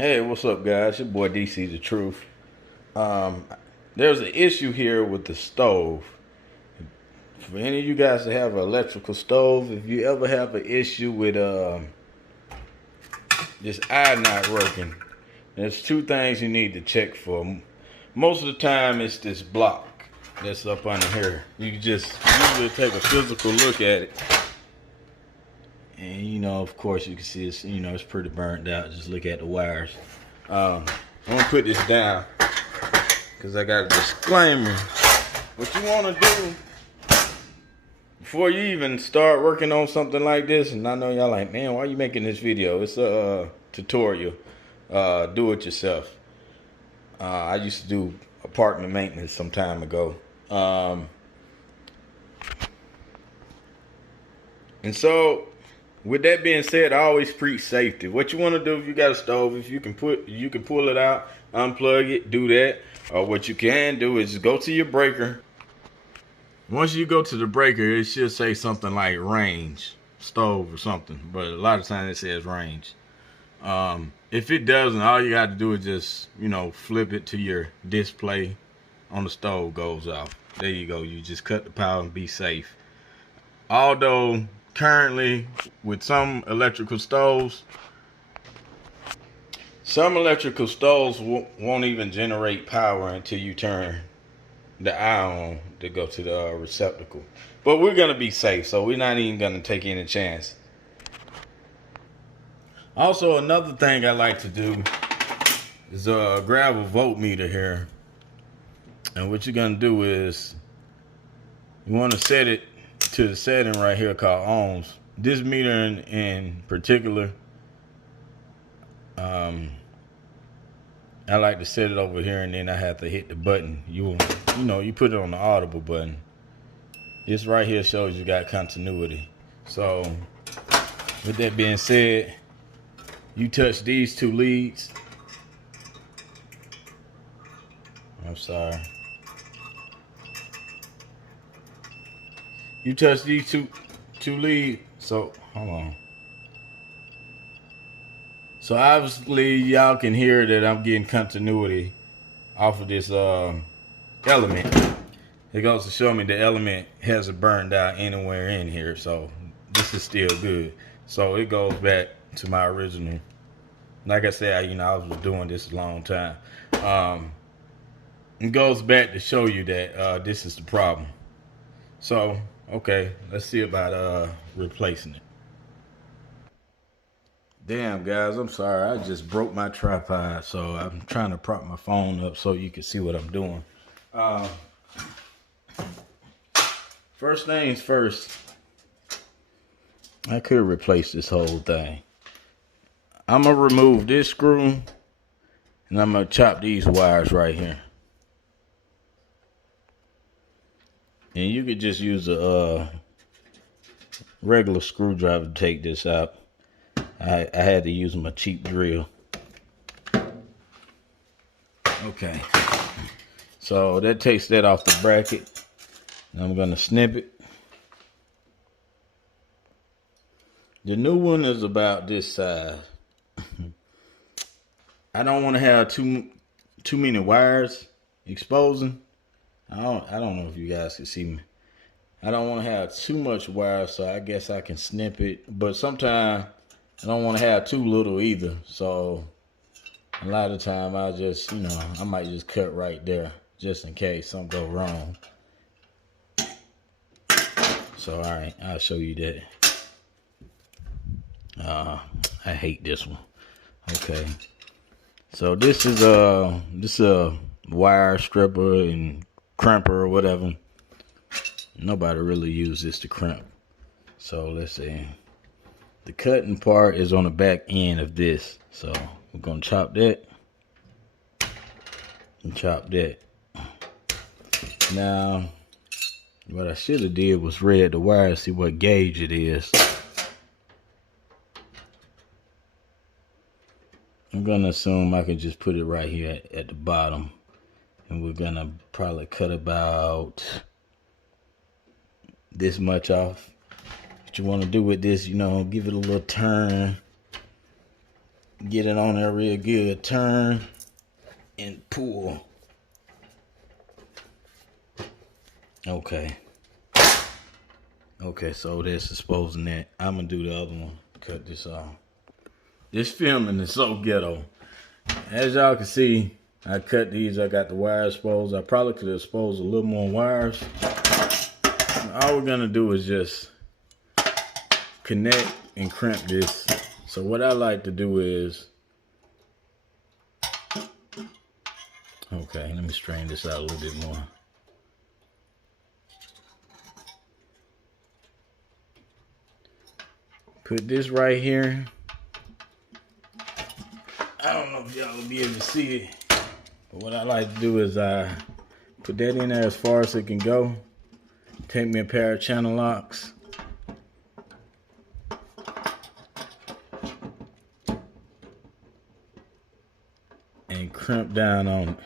Hey, what's up, guys? Your boy DC the Truth. There's an issue here with the stove. For any of you guys that have an electrical stove, if you ever have an issue with this eye not working, there's two things you need to check for. Most of the time, it's this block that's up under here. You just usually take a physical look at it, and of course, you can see it's pretty burnt out. Just look at the wires. I'm gonna put this down because I got a disclaimer. What you want to do before you even start working on something like this, and I know y'all like, man, why are you making this video? It's a tutorial. Do it yourself. I used to do apartment maintenance some time ago. And so, with that being said, I always preach safety. What you want to do if you got a stove, if you can pull it out, unplug it, do that. Or what you can do is go to your breaker. Once you go to the breaker, it should say something like range, stove or something. But a lot of times it says range. If it doesn't, all you got to do is just, flip it to your display on the stove goes off. There you go. You just cut the power and be safe. Although currently with some electrical stoves won't even generate power until you turn the eye on to go to the receptacle. But we're gonna be safe, so we're not even gonna take any chance. Also, another thing I like to do is grab a voltmeter here, and what you're gonna do is you want to set it to the setting right here called ohms. This meter in particular, I like to set it over here, and then I have to hit the button. You put it on the audible button. This right here shows you got continuity. So with that being said, you touch these two leads. I'm sorry. You touch these two leads. So hold on. So obviously y'all can hear that I'm getting continuity off of this element. It goes to show me the element hasn't burned out anywhere in here, so this is still good. So it goes back to my original. Like I said, I was doing this a long time. It goes back to show you that this is the problem. So okay, let's see about replacing it. Damn, guys, I'm sorry. I just broke my tripod, so I'm trying to prop my phone up so you can see what I'm doing. First things first, I could replace this whole thing. I'm going to remove this screw, and I'm going to chop these wires right here. And you could just use a regular screwdriver to take this out. I had to use my cheap drill. Okay, so that takes that off the bracket. And I'm gonna snip it. The new one is about this size. I don't want to have too many wires exposing. I don't know if you guys can see me. I don't want to have too much wire, so I guess I can snip it. But sometimes I don't want to have too little either. So a lot of the time I just, I might just cut right there just in case something go wrong. So all right, I'll show you that. I hate this one. Okay. So this is a wire stripper and crimper or whatever. Nobody really uses this to crimp. So let's see. The cutting part is on the back end of this. So we're gonna chop that and chop that. Now, what I should have did was read the wire, see what gauge it is. I'm gonna assume I can just put it right here at the bottom, and we're gonna probably cut about this much off. What you want to do with this, give it a little turn, Get it on there real good. Turn and pull. Okay. Okay, so that's exposing that. I'm gonna do the other one. Cut this off. This filming is so ghetto. As y'all can see, I cut these. I got the wires exposed. I probably could expose a little more wires. All we're gonna do is just connect and crimp this. So what I like to do is, okay, let me straighten this out a little bit more. Put this right here. I don't know if y'all will be able to see it, but what I like to do is I put that in there as far as it can go. Take me a pair of channel locks. And crimp down on it.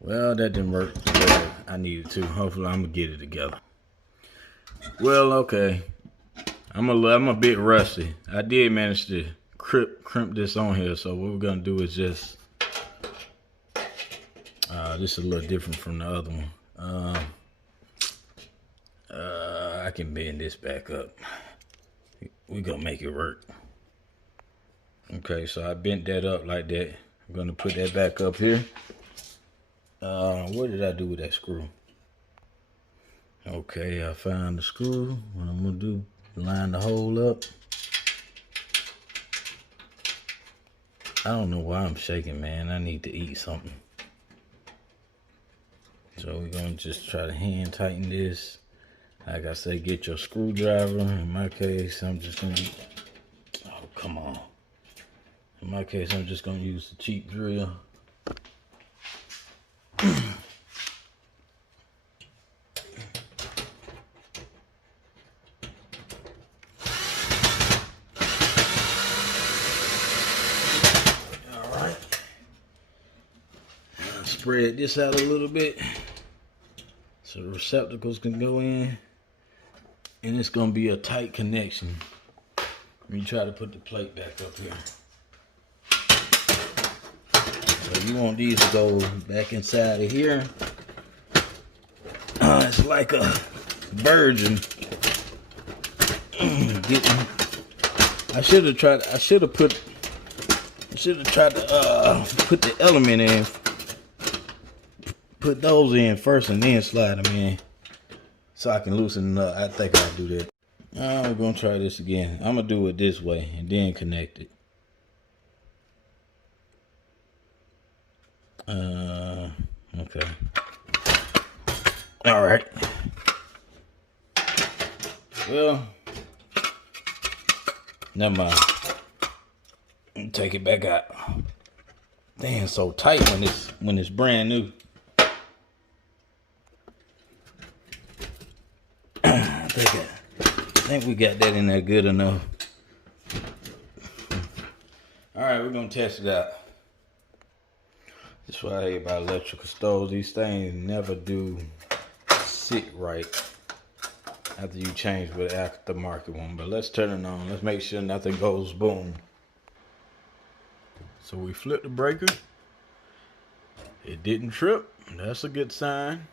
Well, that didn't work the way I needed to. Hopefully, I'm gonna get it together. Well, okay. I'm a bit rusty. I did manage to crimp this on here. So what we're gonna do is just this is a little different from the other one. I can bend this back up. We're gonna make it work. Okay, so I bent that up like that. I'm gonna put that back up here. What did I do with that screw? Okay, I found the screw. What I'm gonna do, line the hole up. I don't know why I'm shaking, man. I need to eat something. So we're gonna just try to hand tighten this. Like I say, get your screwdriver. In my case, I'm just gonna, oh, come on. In my case, I'm just gonna use the cheap drill. Spread this out a little bit so the receptacles can go in, and it's gonna be a tight connection. Let me try to put the plate back up here. So you want these to go back inside of here. It's like a virgin. I should have tried to put the element in. Put those in first and then slide them in so I can loosen them up. I think I'll do that. I'm gonna try this again. I'm gonna do it this way and then connect it. Okay. All right. Well, never mind. Take it back out. Damn, so tight when it's brand new. I think we got that in there good enough. All right, we're gonna test it out. That's what I hate about electrical stoves. These things never do sit right after you change with the aftermarket one. But let's turn it on. Let's make sure nothing goes boom. So we flip the breaker. It didn't trip. That's a good sign.